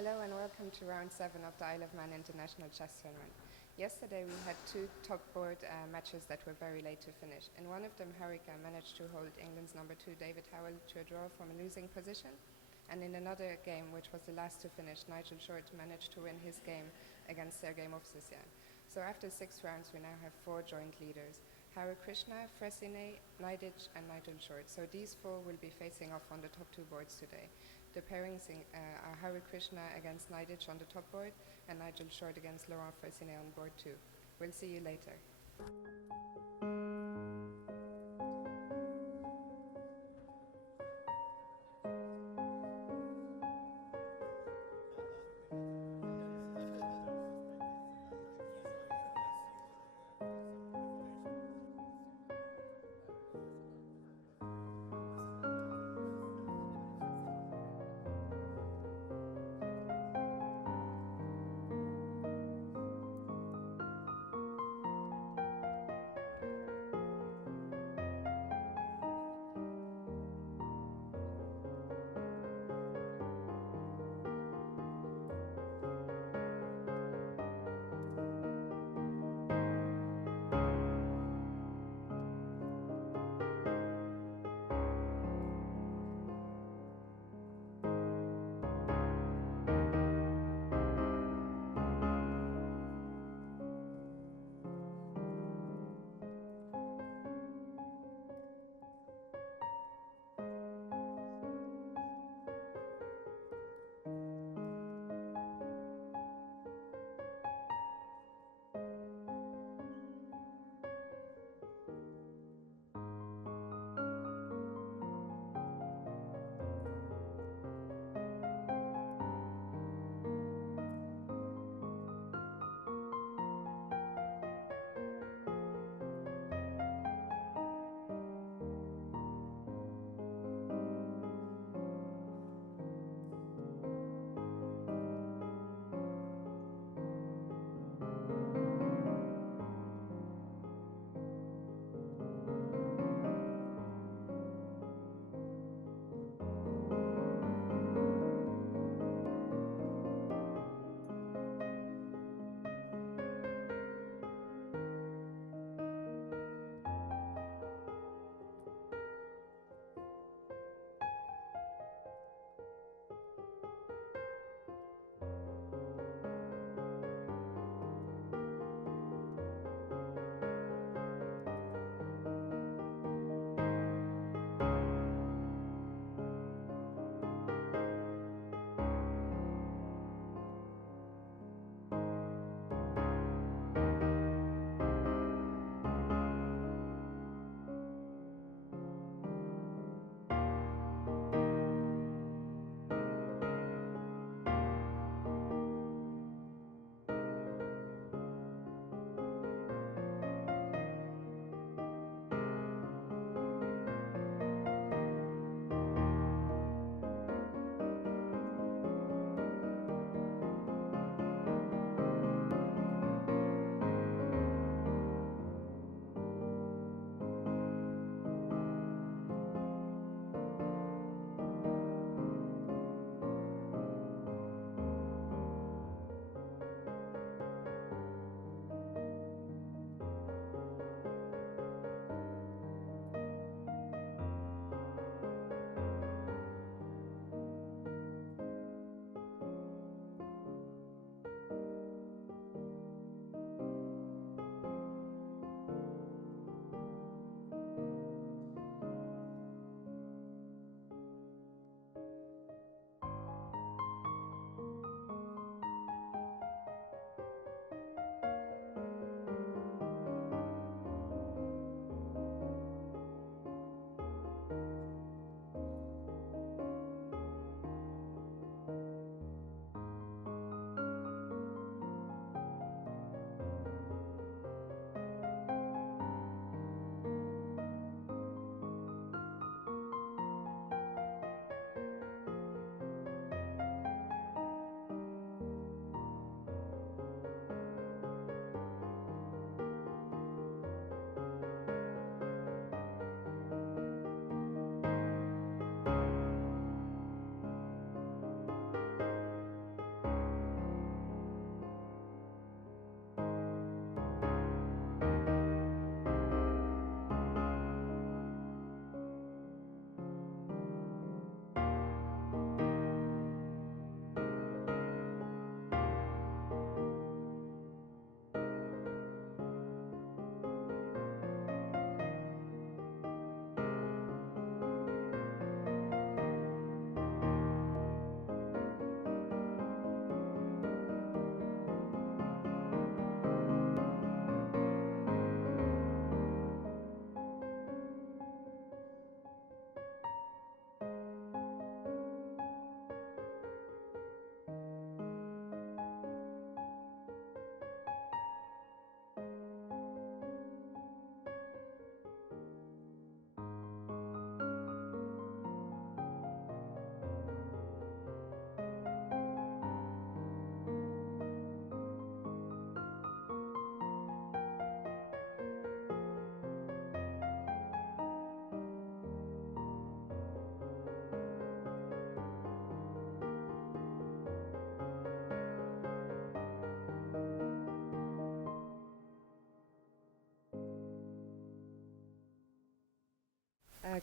Hello and welcome to round 7 of the Isle of Man International Chess Tournament. Yesterday we had two top board matches that were very late to finish. In one of them, Harika managed to hold England's number 2, David Howell, to a draw from a losing position. And in another game, which was the last to finish, Nigel Short managed to win his game against Sergei Movsisyan. So after 6 rounds, we now have 4 joint leaders: Harikrisna, Fresine, Naiditsch and Nigel Short. So these 4 will be facing off on the top 2 boards today. The pairings are Harikrisna against Naiditsch on the top board and Nigel Short against Laurent Fresine on board 2. We'll see you later.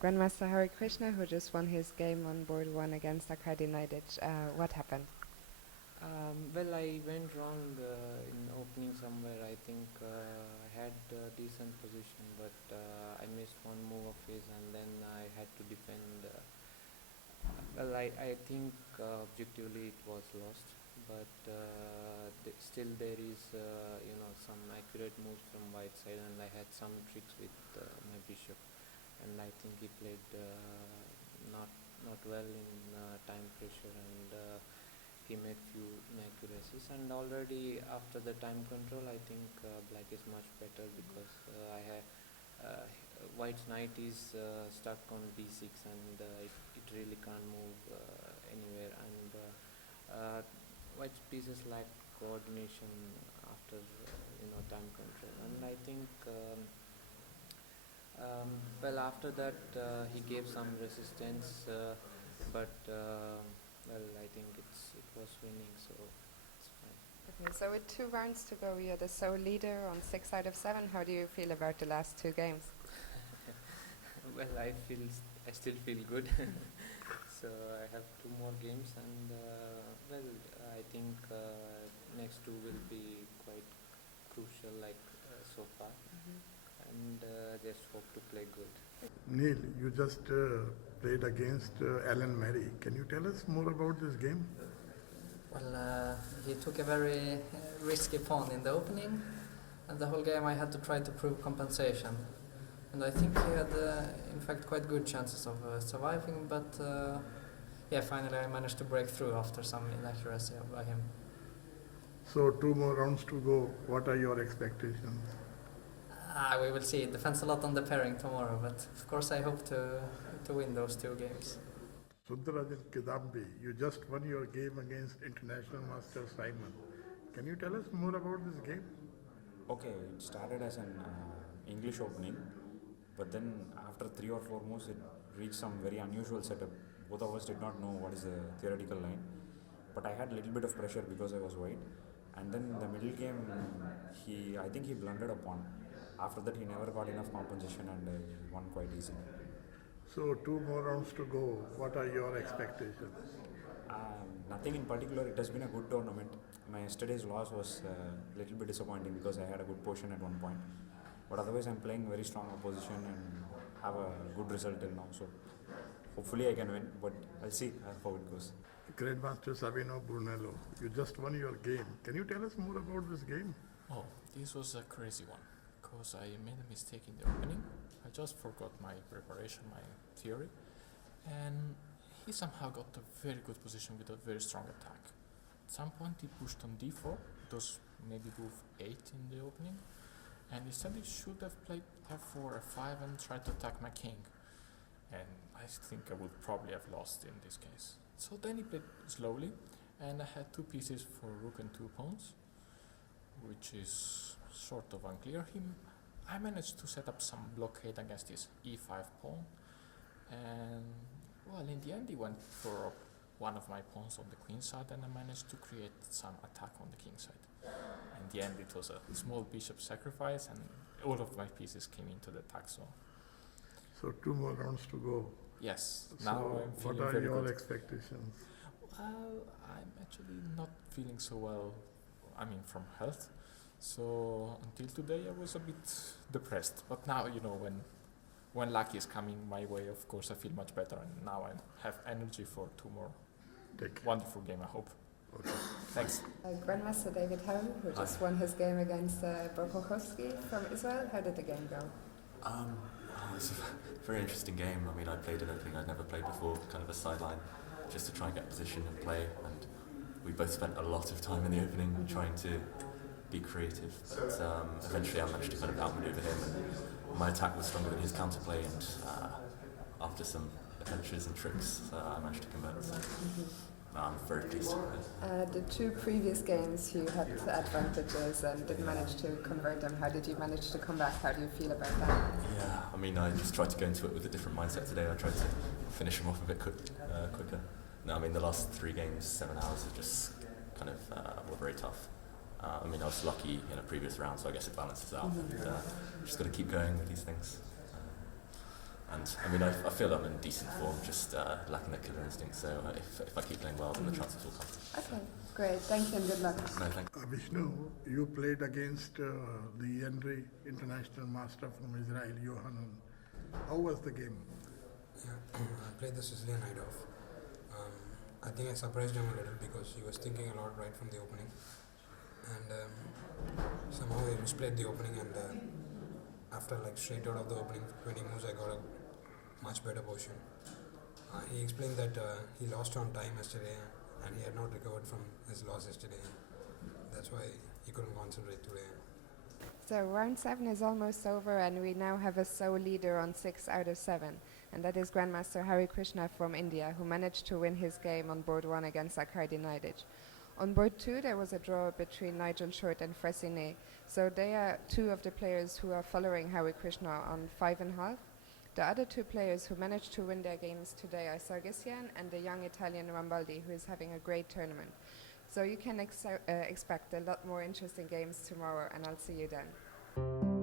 Grandmaster Harikrishna, who just won his game on board 1 against Akadinaidic. What happened? Well, I went wrong in opening somewhere. I think I had a decent position, but I missed one move of his, and then I had to defend. Well, I think objectively it was lost, but still there is some accurate moves from white side, and I had some tricks with my bishop, and I think he played not well in time pressure, and he made few inaccuracies. And already after the time control, I think black is much better because I have white's knight is stuck on d6, and it really can't move anywhere, and white's pieces lack coordination after time control. And I think well, after that he gave some resistance, but well, I think it was winning, so it's fine. Okay, so with 2 rounds to go, you're the sole leader on 6 out of 7. How do you feel about the last 2 games? Well, I still feel good. So I have 2 more games, and well, I think next 2 will be quite crucial, like so far, and just hope to play good. Neil, you just played against Alan Mary. Can you tell us more about this game? Well, he took a very risky pawn in the opening, and the whole game I had to try to prove compensation. And I think he had, in fact, quite good chances of surviving, but yeah, finally I managed to break through after some inaccuracy by him. So 2 more rounds to go. What are your expectations? We will see. It depends a lot on the pairing tomorrow, but of course I hope to win those 2 games. Sundarajan Kidambi, you just won your game against International Master Simon. Can you tell us more about this game? Okay, it started as an English opening, but then after 3 or 4 moves it reached some very unusual setup. Both of us did not know what is the theoretical line, but I had a little bit of pressure because I was white. And then in the middle game, I think he blundered a pawn. After that he never got enough compensation, and I won quite easily. So 2 more rounds to go. What are your expectations? Nothing in particular. It has been a good tournament. My yesterday's loss was a little bit disappointing because I had a good position at one point. But otherwise I'm playing very strong opposition and have a good result till now. So hopefully I can win, but I'll see how it goes. Grandmaster Sabino Brunello, you just won your game. Can you tell us more about this game? Oh, this was a crazy one, because I made a mistake in the opening. I just forgot my preparation, my theory, and he somehow got a very good position with a very strong attack. At some point he pushed on d4, it was maybe move 8 in the opening, and instead he should have played f4, f5 and tried to attack my king. And I think I would probably have lost in this case. So then he played slowly, and I had 2 pieces for rook and 2 pawns, which is sort of unclear. I managed to set up some blockade against his e5 pawn, and well, in the end he went for one of my pawns on the queen side, and I managed to create some attack on the king side. In the end it was a small bishop sacrifice, and all of my pieces came into the attack zone. So 2 more rounds to go. Yes, So now I'm feeling what are very your good. expectations? Well, I'm actually not feeling so well, I mean, from health. So until today I was a bit depressed. But now, when luck is coming my way, of course I feel much better, and now I have energy for 2 more wonderful games, I hope. Okay. Thanks. Grandmaster David Howell, who just won his game against Bokochowski from Israel. How did the game go? It was a very interesting game. I mean, I played an opening I'd never played before, kind of a sideline, just to try and get position and play. And we both spent a lot of time in the opening trying to be creative. But eventually I managed to kind of outmaneuver him, and my attack was stronger than his counterplay. And after some adventures and tricks, I managed to convert. So I'm very pleased. The 2 previous games you had advantages and didn't manage to convert them. How did you manage to come back? How do you feel about that? Yeah, I mean, I just tried to go into it with a different mindset today. I tried to finish him off a bit quicker. No, I mean, the last 3 games, 7 hours, have just kind of were very tough. I mean, I was lucky in a previous round, so I guess it balances out. And, just got to keep going with these things. And I mean, I feel I'm in decent form, just lacking that killer instinct. So if I keep playing well, then the chances will come. Okay, great. Thank you and good luck. No, thank you. Vishnu, you played against the Henry International Master from Israel, Yohanan. How was the game? Yeah, I played the Sicilian night off. I think I surprised him a little because he was thinking a lot right from the opening. And somehow he misplayed the opening, and after like straight out of the opening 20 moves, I got a much better position. He explained that he lost on time yesterday and he had not recovered from his loss yesterday. That's why he couldn't concentrate today. So round 7 is almost over and we now have a sole leader on 6 out of 7. And that is Grandmaster Harikrishna from India, who managed to win his game on board 1 against Akardi Naidic. On board 2 there was a draw between Nigel Short and Fressinet. So they are 2 of the players who are following Harikrishna on 5.5. The other 2 players who managed to win their games today are Sargsyan and the young Italian Rambaldi, who is having a great tournament. So you can expect a lot more interesting games tomorrow, and I'll see you then.